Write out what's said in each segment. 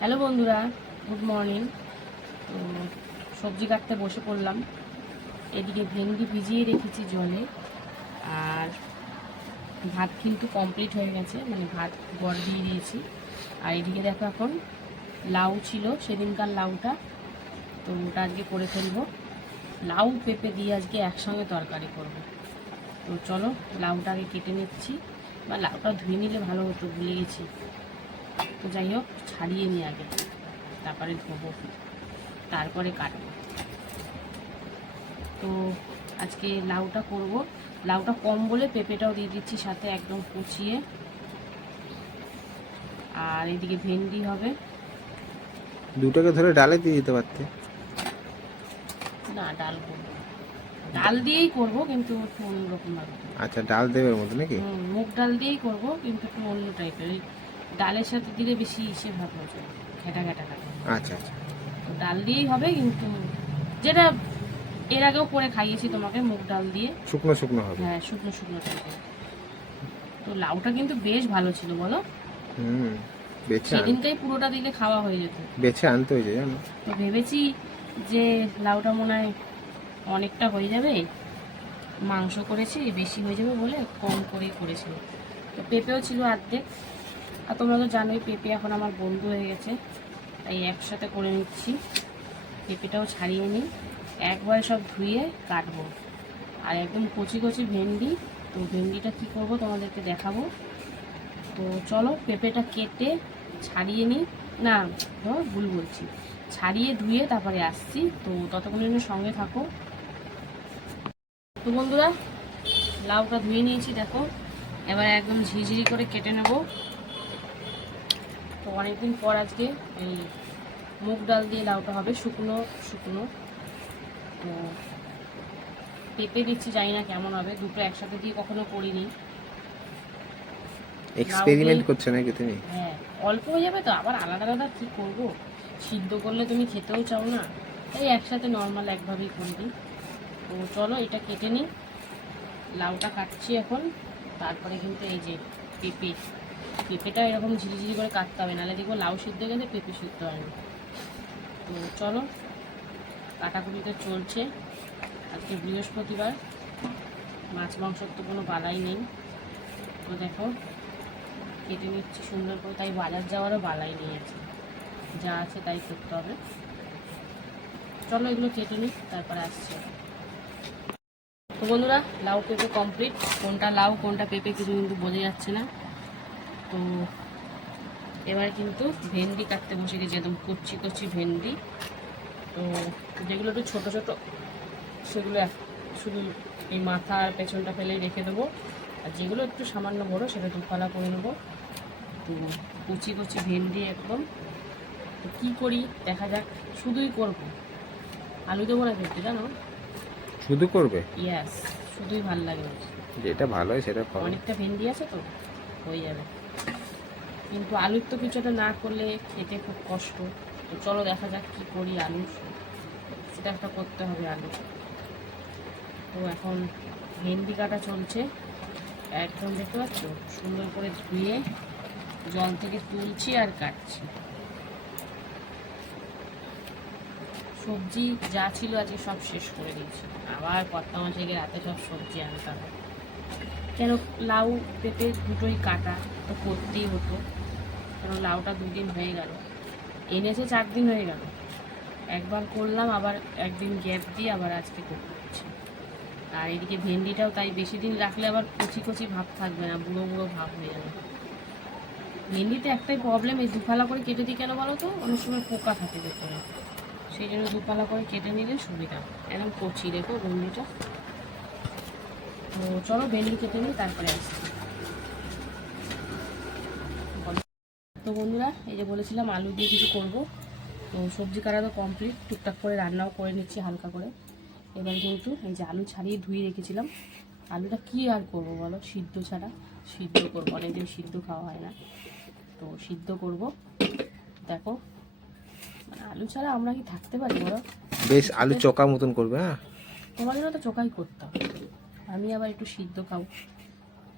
Hello বন্ধুরা, good morning. তো সবজি কাটতে বসে পড়লাম। এদিকে ভেন্ডি ভিজিয়ে রেখেছি জলে। আর ভাত কিন্তু কমপ্লিট হয়ে গেছে মানে ভাত গড় দিয়ে দিয়েছি। আর এদিকে দেখো এখন লাউ ছিল, সেদিনকার লাউটা। তো ওটা আজকে করে ফেলব। লাউ পেঁপে দিয়ে আজকে একসঙ্গে তরকারি করব। তো চলো লাউটা আগে কেটে নিচ্ছি। বা লাউটা ধুয়ে নিলে ভালো হতো, ভুলে গেছি। তো যাই হোক ছাড়িয়ে নিই আগে। তারপরে ধোবো। তারপরে কাটবো। তো আজকে লাউটা করব। লাউটা কম বলে পেঁপেটাও দিয়ে দিচ্ছি সাথে একদম কুচিয়ে। আর এদিকে ভেন্ডি হবে। দুটোকে ধরে ডালে দিয়ে দিতে পারতে। না ডাল করব। ডাল দিয়েই করব কিন্তু একটু অন্যরকম ভাবে। আচ্ছা ডাল দেবে মতো নাকি? মুগ ডাল দিয়েই করব কিন্তু একটু অন্য টাইপের ডালের সাথে দিলে বেশি ইসে ভাব হয়ে যায় ঘেটা ঘেটা লাগে। আচ্ছা আচ্ছা। তো ডাল দিয়েই হবে কিন্তু যেটা এর আগেও করে খাইয়েছি তোমাকে মুগ ডাল দিয়ে। শুকনো শুকনো হবে। হ্যাঁ শুকনো শুকনো টাইপের তো লাউটা কিন্তু বেশ ভালো ছিল বলো। হুম বেছে সেদিনটাই পুরোটা দিলে খাওয়া হয়ে যেত। বেছে আনতে জানো? তো ভেবেছি যে লাউটা মনে হয় অনেকটা হয়ে যাবে মাংস করেছি বেশি হয়ে যাবে বলে কম করেই করেছিল তো পেঁপেও ছিল অর্ধেক আর তোমরা তো জানোই, পেঁপে এখন আমার বন্ধু হয়ে গেছে। তাই একসাথে করে নিচ্ছি। পেঁপেটাও ছাড়িয়ে নিই। একবারে সব ধুয়ে কাটবো। আর একদম কচি কচি ভেন্ডি। তো ভেন্ডিটা কি করব তোমাদেরকে দেখাবো। তো চলো, পেঁপেটা কেটে ছাড়িয়ে নিই। না, ধর ভুল বলছি। ছাড়িয়ে ধুয়ে তারপরে আসছি। তো ততক্ষণ জন্য সঙ্গে থাকো। তো বন্ধুরা, লাউটা ধুয়ে নিয়েছি, দেখো। এবার একদম ঝিঝিরি করে কেটে নেব। তো অনেকদিন পর আজকে এই মুগ ডাল দিয়ে লাউটা হবে শুকনো শুকনো। তো পেঁপে দিচ্ছি জানি না কেমন হবে। দুটো একসাথে দিয়ে কখনো করিনি। এক্সপেরিমেন্ট করছে নাকি তুমি? হ্যাঁ অল্প হয়ে যাবে তো। আবার আলাদা আলাদা কি করব? সিদ্ধ করলে তুমি খেতেও চাও না। তাই একসাথে নর্মাল একভাবেই করে দিই তো চলো এটা কেটে নিই। লাউটা কাটছি এখন। তারপরে কিন্তু এই যে পেঁপে। পেঁপেটা এরকম ঝিরিঝিরি করে কাটতে হবে, নাহলে দেখব লাউ সিদ্ধ হয়ে গেছে, পেঁপে সিদ্ধ হয়নি তো চলো, কাটাকুটিটা চলছে। আজকে বৃহস্পতিবার, মাছ মাংসর তো কোনো বালাই নেই। তো দেখো, কেটে নিচ্ছি সুন্দর করে, তাই বাজার যাওয়ারও বালাই নেই আছে যা আছে তাই করতে হবে। চলো এগুলো কেটে নিই, তারপরে আসছে। তো বন্ধুরা, লাউ পেঁপে কমপ্লিট কোনটা লাউ, কোনটা পেঁপে কিছু কিন্তু বোঝা যাচ্ছে না। তো এবার কিন্তু ভেন্ডি কাটতে বসে গেছি একদম কচি কচি ভেন্ডি। তো যেগুলো একটু ছোটো ছোটো সেগুলো এক- শুধু এই মাথা আর পেছনটা ফেলেই রেখে দেবো। আর যেগুলো একটু সামান্য বড়ো সেটা দুফালা করে নেব। তো কুচি কুচি ভেন্ডি একদম। তো কী করি দেখা যাক শুধুই করব। আলু দেবো না কিন্তু জানো? শুধু করবে? ইয়াস শুধুই ভালো লাগে। যেটা ভালো হয় সেটা অনেকটা ভেন্ডি আছে তো হয়ে যাবে। কিন্তু আলুর তো কিছুটা না করলে খেতে খুব কষ্ট। তো চলো দেখা যাক কী করি আলু সেটা একটা করতে হবে আলু। তো এখন ভেন্ডি কাটা চলছে। একদম দেখতে পাচ্ছ? সুন্দর করে ধুয়ে জল থেকে তুলছি আর কাটছি। সবজি যা ছিল আজকে সব শেষ করে দিয়েছি। আবার কর্তা মাসে রাতে সব সবজি আনতে হবে। কেন লাউ পেঁপে দুটোই কাটা? তো করতেই হতো। কেন লাউটা দুদিন হয়ে গেল? এনেছে চার দিন হয়ে গেল। একবার করলাম, আবার একদিন গ্যাপ দিয়ে আবার আজকে করছি আর এদিকে ভেন্ডিটাও তাই বেশি দিন রাখলে আবার কচি কচি ভাব থাকবে না, বুড়ো বুড়ো ভাব হয়ে যাবে। ভেন্ডিতে একটাই প্রবলেম এই দুফালা করে কেটে দিই কেন বলো তো? অনেক সময় পোকা থাকে ভেতরে। সেই জন্য দুপালা করে কেটে নিলে সুবিধা। একদম কচি রেখো ভেন্ডিটা। তো চলো ভেন্ডি কেটে নিই তারপরে আসছি। তো বন্ধুরা এই যে বলেছিলাম আলু দিয়ে কিছু করব। তো সবজি কাটা তো কমপ্লিট টুকটাক করে রান্নাও করে নিচ্ছি হালকা করে। এবার কিন্তু এই যে আলু ছাড়িয়ে ধুয়ে রেখেছিলাম। আলুটা কি আর করব বলো? সিদ্ধ ছাড়া সিদ্ধ করব অনেকদিন সিদ্ধ খাওয়া হয় না। তো সিদ্ধ করব। দেখো মানে আলু ছাড়া আমরা কি থাকতে পারি বলো? বেশ আলু চোকা মতন করবে হ্যাঁ? তোমার জন্য তো চোখাই করতাম আমি আবার একটু সিদ্ধ খাও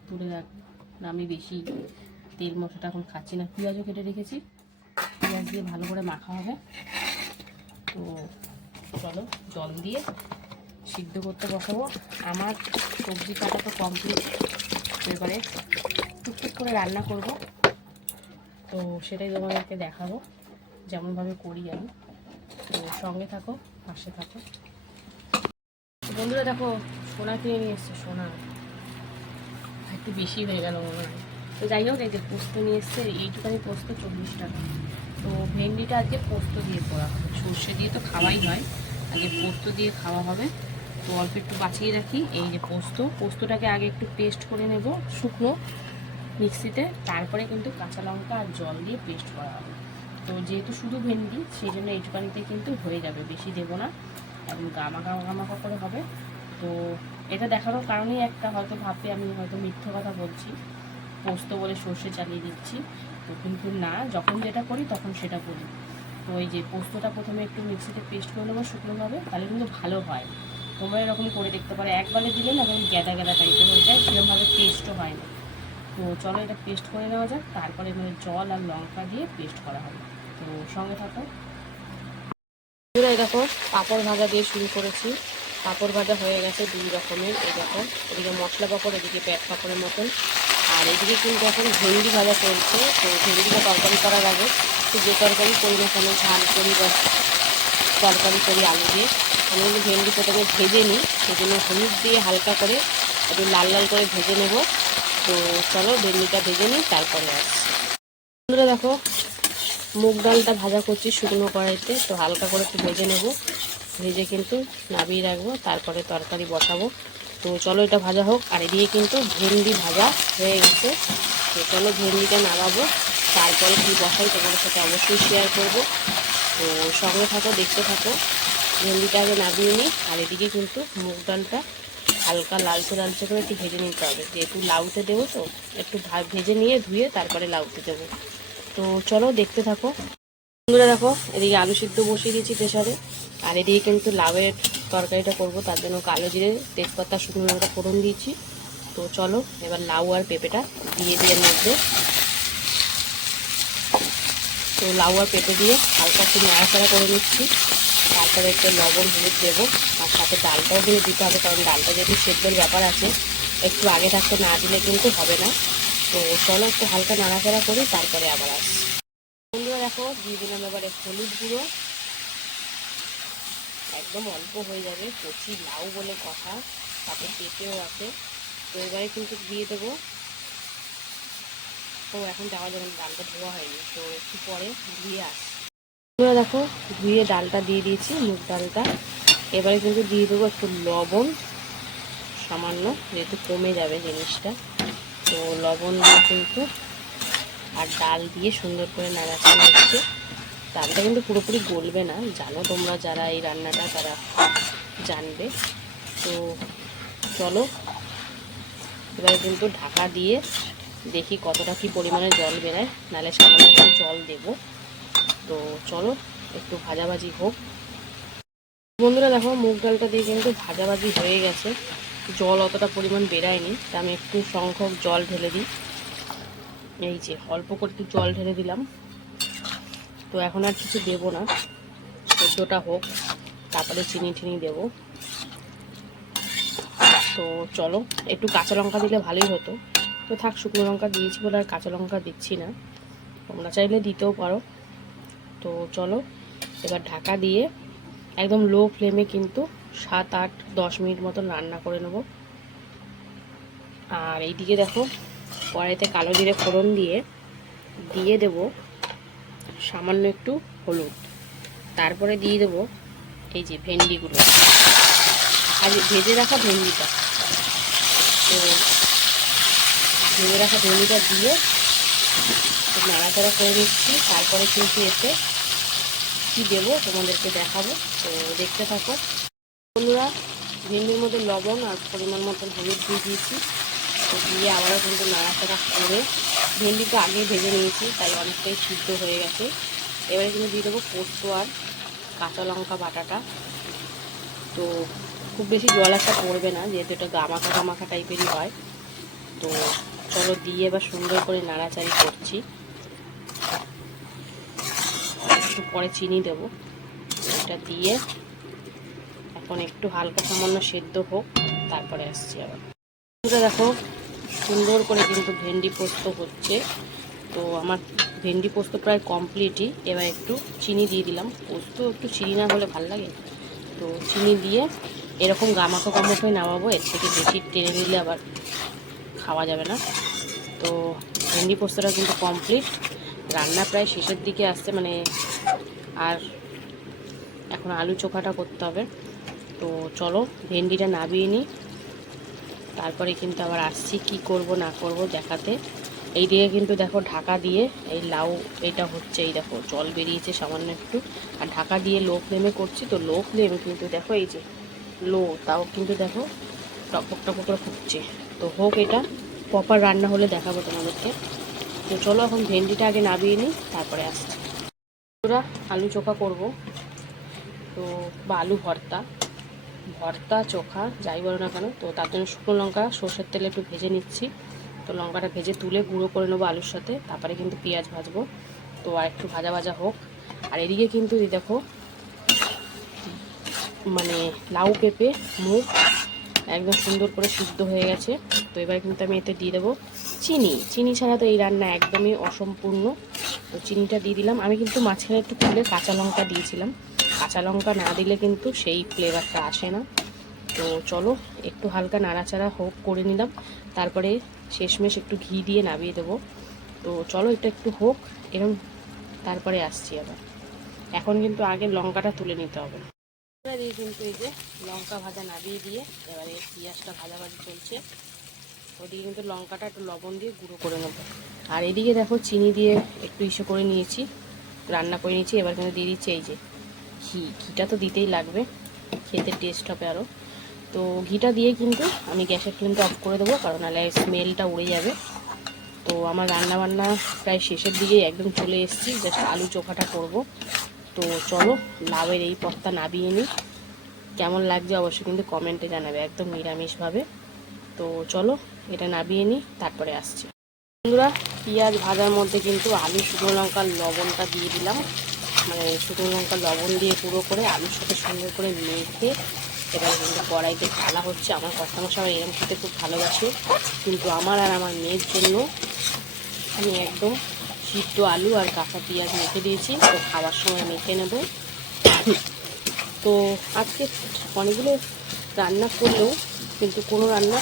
তুলে রাখ। না, আমি বেশি তেল মশলাটা এখন খাচ্ছি না। পেঁয়াজও কেটে রেখেছি। পেঁয়াজ দিয়ে ভালো করে মাখা হবে। তো চলো, জল দিয়ে সিদ্ধ করতে বসাবো। আমার সবজি কাটা তো কমপ্লিট এবারে টুকটুক করে রান্না করব। তো সেটাই তোমাদেরকে দেখাবো, যেমনভাবে করি আমি। তো সঙ্গে থাকো, পাশে থাকো। বন্ধুরা, দেখো সোনা কিনে নিয়ে এসছে, সোনা। একটু বেশি হয়ে গেল মনে হয়। তো যাই হোক, এই যে পোস্ত নিয়ে এসছে এইটুখানি পোস্ত চল্লিশ টাকা। তো ভেন্ডিটা আজকে পোস্ত দিয়ে করা হবে। সর্ষে দিয়ে তো খাওয়াই হয়, আগে পোস্ত দিয়ে খাওয়া হবে। তো অল্প একটু বাঁচিয়ে রাখি, এই যে পোস্ত। পোস্তটাকে আগে একটু পেস্ট করে নেব শুকনো মিক্সিতে, তারপরে কিন্তু কাঁচা লঙ্কা আর জল দিয়ে পেস্ট করা হবে। তো যেহেতু শুধু ভেন্ডি, সেই জন্য এইটুকানিতে কিন্তু হয়ে যাবে, বেশি দেবো না। এবং গামাকা গামাকা করে হবে। তো এটা দেখানোর কারণেই একটা হয়তো ভাববে, আমি হয়তো মিথ্যে কথা বলছি, পোস্ত বলে সর্ষে চালিয়ে দিচ্ছি। তো কিন্তু না, যখন যেটা করি তখন সেটা করি। তো ওই যে পোস্তটা প্রথমে একটু মিক্সিতে পেস্ট করে নেব শুকনোভাবে তাহলে কিন্তু ভালো হয়। তোমরা এরকম করে দেখতে পারো। একবারে দিলে না যেমন গ্যাদা গ্যাদা টাইপের হয়ে যায় সেরকমভাবে পেস্টও হয় না। তো চলো এটা পেস্ট করে নেওয়া যাক, তারপরে মানে জল আর লঙ্কা দিয়ে পেস্ট করা হবে। তো সঙ্গে থাকো। দেখো, পাঁপড় ভাজা দিয়ে শুরু করেছি। পাঁপড় ভাজা হয়ে গেছে দুই রকমের দেখো, এদিকে মশলা পাঁপড়, এদিকে প্যাট পাঁপড়ের মতন। আর এদিকে কিন্তু এখন ভেন্ডি ভাজা চলছে, তো ভেন্ডিটা তরকারি করার আগে তো যে তরকারি করি না কেন, ঝাল করি বা তরকারি করি আলু দিয়ে, আমি কিন্তু ভেন্ডি প্রথমে ভেজে নিই, সেজন্য হলুদ দিয়ে হালকা করে একটু লাল লাল করে ভেজে নেব। তো চলো ভেন্ডিটা ভেজে নিই, তারপরে আসছি। বন্ধুরা দেখো, মুগ ডালটা ভাজা করছি শুকনো কড়াইতে, তো হালকা করে একটু ভেজে নেব। ভেজে কিন্তু নামিয়ে রাখব, তারপরে তরকারি বসাবো। তো চলো এটা ভাজা হোক, আর এদিকে কিন্তু ভেন্ডি ভাজা হয়ে গেছে। তো চলো ভেন্ডিটা নামাবো, তারপরে কী বসাই তোমাদের সাথে অবশ্যই শেয়ার করব। তো সঙ্গে থাকো, দেখতে থাকো। ভেন্ডিটা আগে নামিয়ে নিই, আর এদিকে কিন্তু মুগ ডালটা হালকা লালচে লালচে করে একটু ভেজে নিতে হবে। যেহেতু লাউতে দেবো তো, একটু ভেজে নিয়ে ধুয়ে তারপরে লাউতে দেবো। তো চলো দেখতে থাকো। বন্ধুরা দেখো, এদিকে আলু সিদ্ধ বসিয়ে দিয়েছি প্রেশারে আর এদিকে কিন্তু লাউয়ের তরকারিটা করব, তার জন্য কালো জিরে, তেজপাতা, শুকনো লঙ্কা ফোড়ন দিয়েছি। তো চলো, এবার লাউ আর পেঁপেটা দিয়ে দিয়ে মধ্যে তো লাউ আর পেঁপে দিয়ে হালকা একটু নাড়াচাড়া করে নিচ্ছি। তারপরে একটু লবণ, হলুদ দেবো। আর সাথে ডালটাও কিন্তু দিতে হবে, কারণ ডালটা যেহেতু সেদ্ধর ব্যাপার আছে, একটু আগে থাকতে না দিলে কিন্তু হবে না। তো চলো একটু হালকা নাড়াচাড়া করি তারপরে আবার আসছি। বন্ধুরা দেখো, দিয়ে দিলাম এবারে হলুদ গুঁড়ো। একদম অল্প হয়ে যাবে, কচি লাউ বলে কথা, তাতে পেঁপেও আছে। তো এবারে কিন্তু দিয়ে দেবো। তো এখন যাওয়া যাবে ডালটা ধোয়া হয়নি, তো একটু পরে ধুয়ে আসছি বন্ধুরা দেখো, ধুয়ে ডালটা দিয়ে দিয়েছি, মুগ ডালটা। এবারে কিন্তু দিয়ে দেবো একটু লবণ, সামান্য, যেহেতু কমে যাবে জিনিসটা। তো লবণ দিয়ে কিন্তু, আর ডাল দিয়ে সুন্দর করে নাড়াচাড়া হচ্ছে। ডালটা কিন্তু পুরোপুরি গলবে না। জানো তোমরা যারা এই রান্নাটা তারা জানবে। তো চলো, এবারে কিন্তু ঢাকা দিয়ে দেখি কতটা কি পরিমাণে জল বেরোয়। নাহলে সামান্য একটু জল দেব। তো চলো, একটু ভাজাভাজি হোক। বন্ধুরা দেখো, মুগ ডালটা দিয়ে কিন্তু ভাজাভাজি হয়ে গেছে। জল অতটা পরিমাণ বেরায়নি। তা আমি একটু সংখ্যক জল ঢেলে দিই। এই যে, অল্প করে একটু জল ঢেলে দিলাম। তো এখন আর কিছু দেবো না। সেদ্ধটা হোক, তারপরে চিনি টিনি দেবো। তো চলো, একটু কাঁচা লঙ্কা দিলে ভালোই হতো। তো থাক, শুকনো লঙ্কা দিয়েছি বলে আর কাঁচা লঙ্কা দিচ্ছি না। তোমরা চাইলে দিতেও পারো। তো চলো, এবার ঢাকা দিয়ে একদম লো ফ্লেমে কিন্তু সাত, আট, দশ মিনিট মতন রান্না করে নেব। আর এইদিকে দেখো, কড়াইতে কালো জিরে ফোড়ন দিয়ে দিয়ে দেব। সামান্য একটু হলুদ। তারপরে দিয়ে দেব এই যে ভেন্ডিগুলো। আর ভেজে রাখা ভেন্ডিটা। তো ভেজে রাখা ভেন্ডিটা দিয়ে নাড়াচাড়া করে নিচ্ছি। তারপরে কিন্তু এতে কী দেবো তোমাদেরকে দেখাবো। তো দেখতে থাকো। বন্ধুরা, ভেন্ডির মধ্যে লবণ আর পরিমাণ মতন হলুদ দিয়ে দিয়েছি। তো দিয়ে আবারও কিন্তু নাড়াচাড়া করে ভেন্ডিটা আগে ভেজে নিয়েছি তাই অনেকটাই সিদ্ধ হয়ে গেছে। এবারে কিন্তু দিয়ে দেবো পোস্ত আর কাঁচা লঙ্কা বাটাটা। তো খুব বেশি জল একটা পড়বে না, যেহেতু এটা গামাখা গামাখা টাইপেরই হয়। তো চলো দিয়ে এবার সুন্দর করে নাড়াচাড়ি করছি। একটু পরে চিনি দেবো। এটা দিয়ে এখন একটু হালকা সামান্য সেদ্ধ হোক, তারপরে আসছি আবার। দেখো সুন্দর করে কিন্তু ভেন্ডি পোস্ত হচ্ছে। তো আমার ভেন্ডি পোস্ত প্রায় কমপ্লিটই এবার একটু চিনি দিয়ে দিলাম। পোস্ত একটু চিনি না হলে ভালো লাগে। তো চিনি দিয়ে এরকম গামাখো গামাখো নামাবো। এর থেকে বেশি টেনে দিলে আবার খাওয়া যাবে না। তো ভেন্ডি পোস্তটা কিন্তু কমপ্লিট রান্না প্রায় শেষের দিকে আসছে। মানে আর এখন আলু চোখাটা করতে হবে। তো চলো ভেন্ডিটা নাবিয়ে নিই। তারপরে কিন্তু আবার আসছি, কি করব, না করব দেখাতে। এই দিকে কিন্তু দেখো ঢাকা দিয়ে এই লাউ, এটা হচ্ছে এই দেখো, জল বেরিয়েছে সামান্য একটু। আর ঢাকা দিয়ে লো নেমে করছি, তো লো নেমে কিন্তু দেখো এই যে লো, তাও কিন্তু দেখো টপক টপক করে ফুটছে। তো হোক এটা প্রপার রান্না হলে দেখাবো তোমাদেরকে। তো চলো এখন ভেন্ডিটা আগে নামিয়ে নিই, তারপরে আসছি। আলু চোখা করব। তো বা আলু ভর্তা। ভর্তা, চোখা, যাই বলো না কেন, তো তার জন্য শুকনো লঙ্কা, সর্ষের তেলে একটু ভেজে নিচ্ছি। তো লঙ্কাটা ভেজে তুলে গুঁড়ো করে নেব আলুর সাথে, তারপরে কিন্তু পেঁয়াজ ভাজবো। তো আর একটু ভাজা ভাজা হোক। আর এদিকে কিন্তু দেখো মানে লাউ পেঁপে, মুগ, একদম সুন্দর করে সিদ্ধ হয়ে গেছে। তো এবার কিন্তু আমি এতে দিয়ে দেবো চিনি। চিনি ছাড়া তো এই রান্না একদমই অসম্পূর্ণ। তো চিনিটা দিয়ে দিলাম। আমি কিন্তু মাঝখানে একটু তুলে কাঁচা লঙ্কা দিয়েছিলাম। কাঁচা লঙ্কা না দিলে কিন্তু সেই ফ্লেভারটা আসে না। তো চলো, একটু হালকা নাড়াচাড়া হোক, করে নিলাম। তারপরে শেষমেশ একটু ঘি দিয়ে নামিয়ে দেবো। তো চলো, এটা একটু হোক এরকম তারপরে আসছি আবার। এখন কিন্তু আগে লঙ্কাটা তুলে নিতে হবে। দিয়ে কিন্তু এই যে লঙ্কা ভাজা নামিয়ে দিয়ে এবারে পেঁয়াজটা ভাজাভাজি চলছে। ওদিকে কিন্তু লঙ্কাটা একটু লবণ দিয়ে গুঁড়ো করে নেব। আর এদিকে দেখো, চিনি দিয়ে একটু ইসে করে নিয়েছি, রান্না করে নিয়েছি। এবার কিন্তু দিয়ে দিচ্ছি এই যে ঘি, ঘিটা তো দিতেই লাগবে। খেতে টেস্ট হবে আরও তো ঘিটা দিয়ে কিন্তু আমি গ্যাসের ফ্লেমটা অফ করে দেবো, কারণ নাহলে স্মেলটা উড়ে যাবে। তো আমার রান্না বান্না প্রায় শেষের দিকে একদম চলে এসেছি জাস্ট আলু চোখাটা করব। তো চলো লাভের এই পথটা নাবিয়ে নিই। কেমন লাগছে অবশ্যই কিন্তু কমেন্টে জানাবে, একদম নিরামিষভাবে। তো চলো, এটা নাবিয়ে নিই, তারপরে আসছি। বন্ধুরা, পেঁয়াজ ভাজার মধ্যে কিন্তু আলু, শুকনো লঙ্কার লবণটা দিয়ে দিলাম। মানে শুকনো লঙ্কা লবণ দিয়ে পুরো করে আলুর সাথে সুন্দর করে মেখে এবার কিন্তু কড়াইতে ঢালা হচ্ছে। আমার কষ্টানো সবাই এরকম খেতে খুব ভালোবাসে। কিন্তু আমার আর আমার মেয়ের জন্য আমি একদম সিদ্ধ আলু আর কাঁচা পেঁয়াজ মেখে দিয়েছি। তো খাওয়ার সময় মেখে নেব। তো আজকে অনেকগুলো রান্না করলেও কিন্তু কোনো রান্না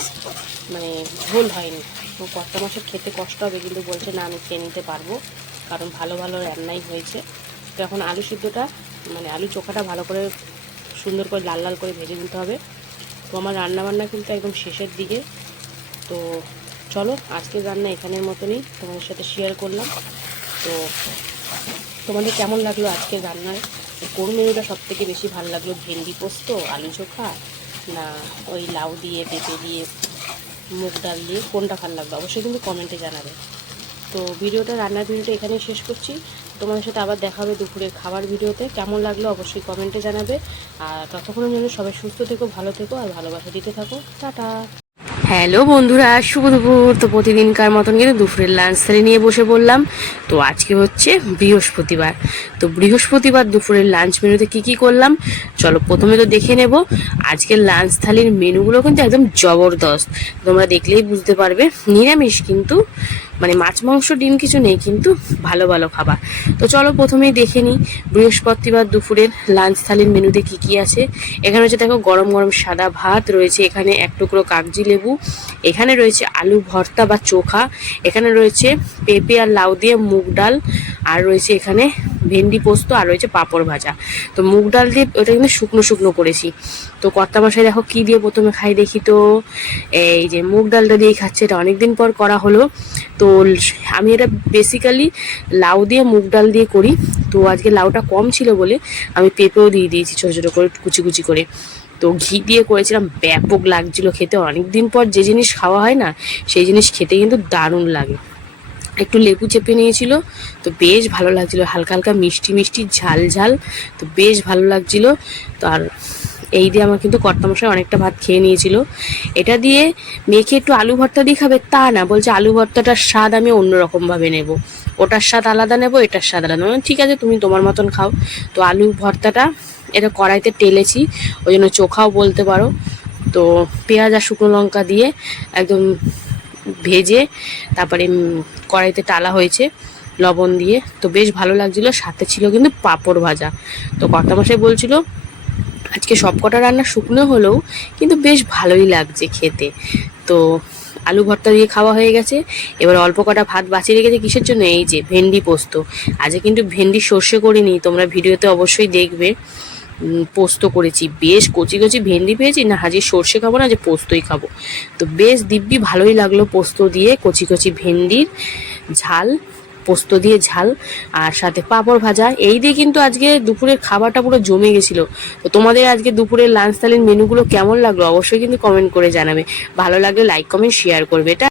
মানে ভুল হয়নি। তো কষ্টা মাসের খেতে কষ্ট হবে, কিন্তু বলছে, না, আমি খেয়ে নিতে পারব। কারণ ভালো ভালো রান্নাই হয়েছে। তো এখন আলু সিদ্ধটা মানে আলু চোখাটা ভালো করে সুন্দর করে লাল লাল করে ভেজে নিতে হবে। তো আমার রান্নাবান্না কিন্তু একদম শেষের দিকে। তো চলো, আজকের রান্না এখানের মতনই তোমাদের সাথে শেয়ার করলাম। তো তোমাদের কেমন লাগল আজকের রান্নার কোন মেনুটা সব থেকে বেশি ভালো লাগল, ভেন্ডি পোস্ত, আলু চোখা, না ওই লাউ দিয়ে, পেঁপে দিয়ে, মুগ ডাল দিয়ে? কোনটা ভালো লাগল? অবশ্যই কিন্তু কমেন্টে জানাবে। তো ভিডিওটা, রান্নার ভিডিওটা এখানে শেষ করছি। তোমাদের সাথে আবার দেখা হবে দুপুরের খাবার ভিডিওতে। কেমন লাগল অবশ্যই কমেন্টে জানাবে। আর ততক্ষণের জন্য সবাই সুস্থ থেকো, ভালো থেকো, আর ভালোবাসা দিতে থাকো। টাটা। হ্যালো বন্ধুরা, শুভ দুপুর। তো প্রতিদিনকার মতন কিন্তু দুপুরের লাঞ্চ থালি নিয়ে বসে বললাম তো আজকে হচ্ছে বৃহস্পতিবার। তো বৃহস্পতিবার দুপুরের লাঞ্চ মেনুতে কি কি করলাম? চলো প্রথমে তো দেখে নেব। আজকের লাঞ্চ থালির মেনুগুলো কিন্তু একদম জবরদস্ত। তোমরা দেখলেই বুঝতে পারবে। নিরামিষ কিন্তু মানে মাছ, মাংস, ডিম কিছু নেই, কিন্তু ভালো ভালো খাবার। তো চলো প্রথমেই দেখে নিই বৃহস্পতিবার দুপুরের লাঞ্চ থালির মেনুতে কি কি আছে। এখানে হচ্ছে দেখো গরম গরম সাদা ভাত, রয়েছে এখানে এক টুকরো কাগজি লেবু, এখানে রয়েছে আলু ভর্তা বা চোখা, এখানে রয়েছে পেঁপে আর লাউ দিয়ে মুগ ডাল, আর রয়েছে এখানে ভেন্ডি পোস্ত, আর রয়েছে পাঁপড় ভাজা। তো মুগ ডাল দিয়ে ওটা কিন্তু শুকনো শুকনো করেছি। তো কর্তা মশাই দেখো কি দিয়ে প্রথমে খাই দেখি তো? এই যে মুগ ডালটা দিয়েই খাচ্ছে, এটা অনেকদিন পর করা হলো। তো আমি এটা বেসিক্যালি লাউ দিয়ে, মুগ ডাল দিয়ে করি। তো আজকে লাউটা কম ছিল বলে আমি পেঁপেও দিয়ে দিয়েছি ছোটো ছোটো করে কুচি কুচি করে। তো ঘি দিয়ে করেছিলাম, ব্যাপক লাগছিল খেতে। অনেক দিন পর যে জিনিস খাওয়া হয় না, সেই জিনিস খেতে কিন্তু দারুণ লাগে। একটু লেবু চেপে নিয়েছিল, তো বেশ ভালো লাগছিল। হালকা হালকা মিষ্টি মিষ্টি ঝাল ঝাল, তো বেশ ভালো লাগছিল। তো আর এই দিয়ে আমার কিন্তু কর্তামশাই অনেকটা ভাত খেয়ে নিয়েছিল। এটা দিয়ে মেখে একটু আলু ভর্তা দিয়ে খাবে? তা না, বলছে আলু ভর্তাটার স্বাদ আমি অন্যরকমভাবে নেব। ওটার স্বাদ আলাদা নেব, এটার স্বাদ আলাদা নেব। ঠিক আছে, তুমি তোমার মতন খাও। তো আলু ভর্তাটা এটা কড়াইতে টেলেছি, ওই জন্য চোখাও বলতে পারো। তো পেঁয়াজ আর শুকনো লঙ্কা দিয়ে একদম ভেজে তারপরে কড়াইতে টালা হয়েছে লবণ দিয়ে। তো বেশ ভালো লাগছিল, সাথে ছিল কিন্তু পাঁপড় ভাজা। তো কর্তামশাই বলছিল আজকে সব কটা রান্না শুকনো হলেও কিন্তু বেশ ভালোই লাগছে খেতে। তো আলু ভর্তা দিয়ে খাওয়া হয়ে গেছে। এবার অল্প কটা ভাত বাঁচিয়ে রেখেছে কিসের জন্য? এই যে ভেন্ডি পোস্ত। আজকে কিন্তু ভেন্ডি সর্ষে করিনি, তোমরা ভিডিওতে অবশ্যই দেখবে। পোস্ত করেছি। বেশ কচি কচি ভেন্ডি পেয়েছি। না, হাজির সর্ষে খাব না, যে পোস্তই খাব। তো বেশ দিব্যি ভালোই লাগল পোস্ত দিয়ে কচি কচি ভেন্ডির ঝাল। পোস্ত দিয়ে ঝাল আর সাথে পাঁপড় ভাজা। এই দিয়ে কিন্তু আজকে দুপুরের খাবারটা পুরো জমে গেছিল। তো তোমাদের আজকে দুপুরের লাঞ্চ তালিন মেনুগুলো কেমন লাগল অবশ্যই কিন্তু কমেন্ট করে জানাবে। ভালো লাগলে লাইক কমেন্ট শেয়ার করবে। এটা